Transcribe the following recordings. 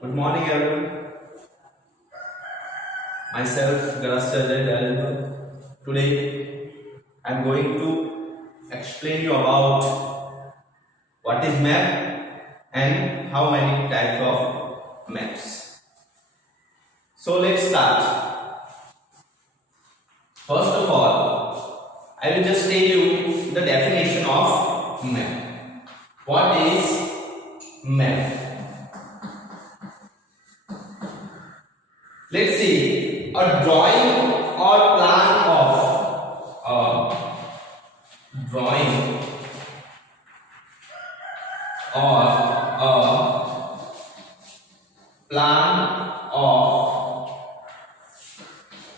Good morning, everyone. Myself, Garasya. Today, I'm going to explain you about what is map and how many types of maps. So let's start. First of all, I will just tell you the definition of map. What is map? Let's see, a drawing or plan of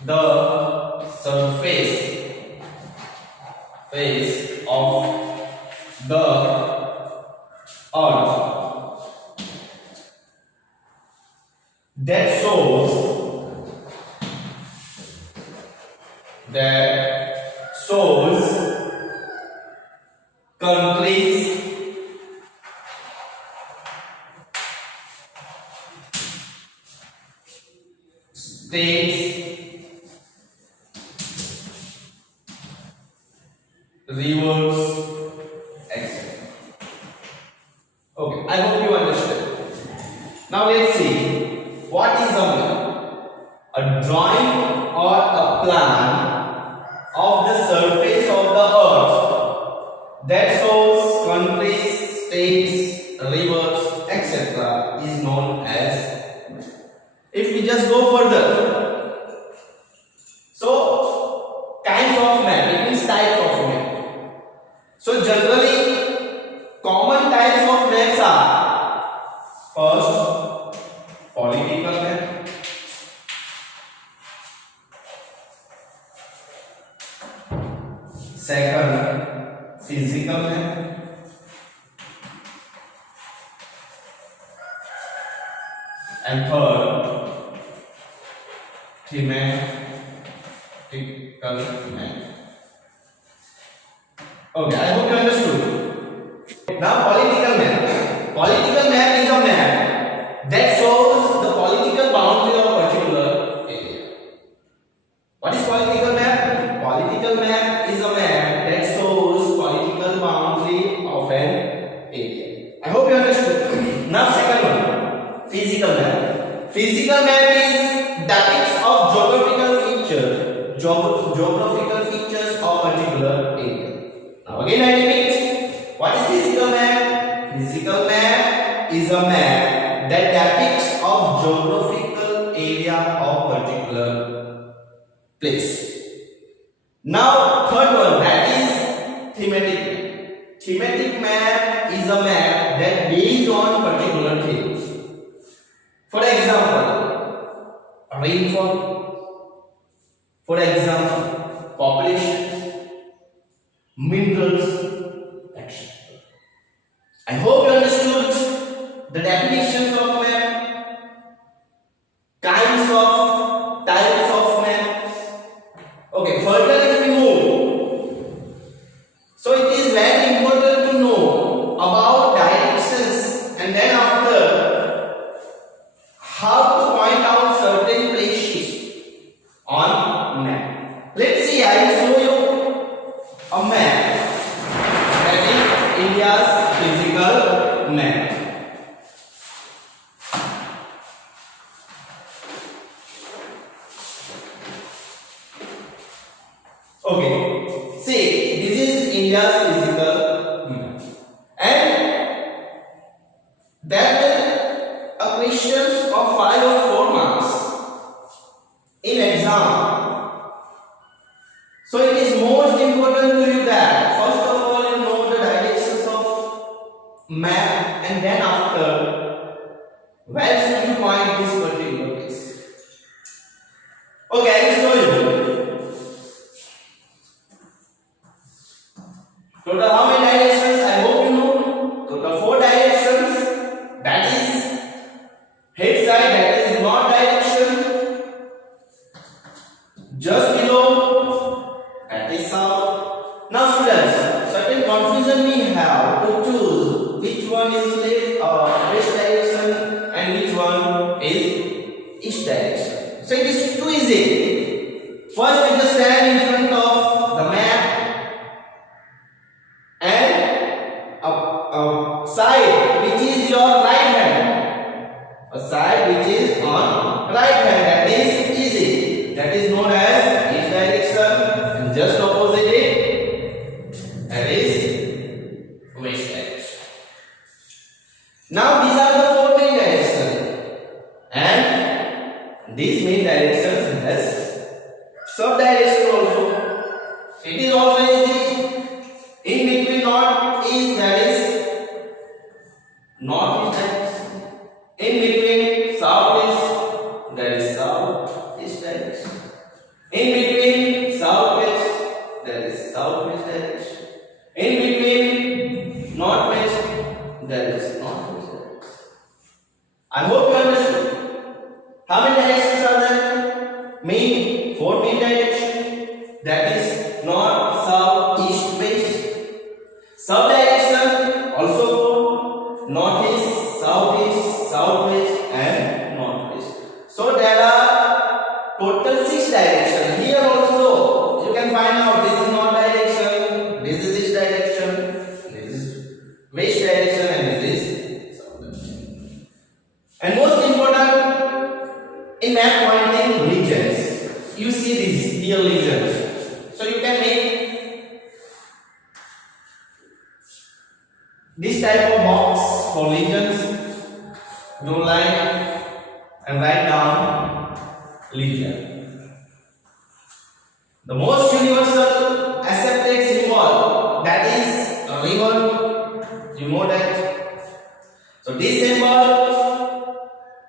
the surface of the earth that shows countries, states, rivers, etc. Okay, I hope you understand. Now let's see, what is a map? A drawing or a plan of the surface of the earth that shows countries, states, rivers, etc. is known as. If we just go further, so kinds of map, it means types of map. So generally, common types of maps are: first, political map; second, physical map; and third, thematical map. Okay, I hope you understood. Now, political map. Political map is a map that shows the political boundary of a particular area. What is political map? Political map is a map that shows political boundary of an area. I hope you understood. Now, second one, physical map. Physical map is depicts of geographical features of particular area. Now again I repeat, what is physical map? Physical map is a map that depicts of geographical area of particular place. Now third one, that is thematic map. Thematic map is a map that based on particular things. For example, rainfall, for example, populations, minerals, etc. I hope you understood the definitions of map, types of maps. Okay, further if we move, so it is very important to know about directions and then after how to point out certain places on map. Let's see, I will show you a map, that is India's physical map. Okay, see, this is India's physical map, and there will a questions of 5 or 4 marks in exam. So it is most important to you that first of all you know the directions of map, and then after where should you point this particular place. Okay, I will show you. Total how many directions? I hope you know. Total 4 directions. That is head side, that is north direction. Just below, that is south. Now students, certain confusion we have to choose which one is left west direction and which one So it is too easy. First we just stand in front of the map and a side which is your right hand. A side which is on right hand. That is easy. That is known as east direction. And just opposite it, that is west direction. Now these are the four main directions, and these main directions has sub direction also. It is also easy. In between north east, that is north east direction. In between south east, that is south east direction. In between southwest, that is southwest direction. In between northwest, that is northwest direction. I hope you understood. How many directions are there? Main, four main directions. That is north, south, east, west. Sub direction also four: northeast, southeast, southwest, and northwest. So there are total 6 directions. Here also you can find out this is north direction, this is east direction, this is west direction, and this is south direction. And most important in map pointing, regions. You see these here regions. So you can make this type of box for regions. Draw line and write down region. The most universal accepted symbol, that is a river. You know that. So this symbol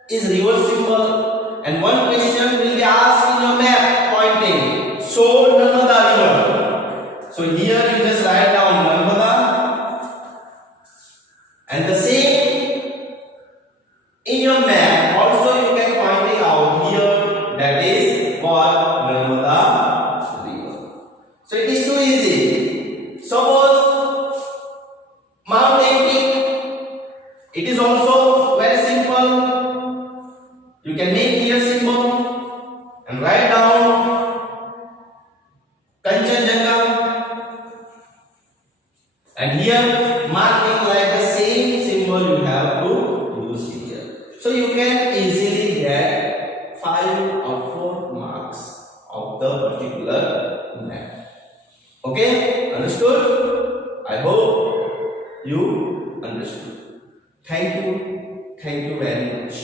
is river symbol, and one question will be asked in your map pointing. So Narmada river. So here you just write down Narmada, and the same in your map also you can point it out here, that is called Narmada river. So it is too easy. Suppose mountain peak, it is also very simple. You can make here symbol and write down Kanchenjunga, and here marking like the same symbol you have to use here. So you can easily get 5 or 4 marks of the particular map. Okay, understood? I hope you understood. Thank you very much.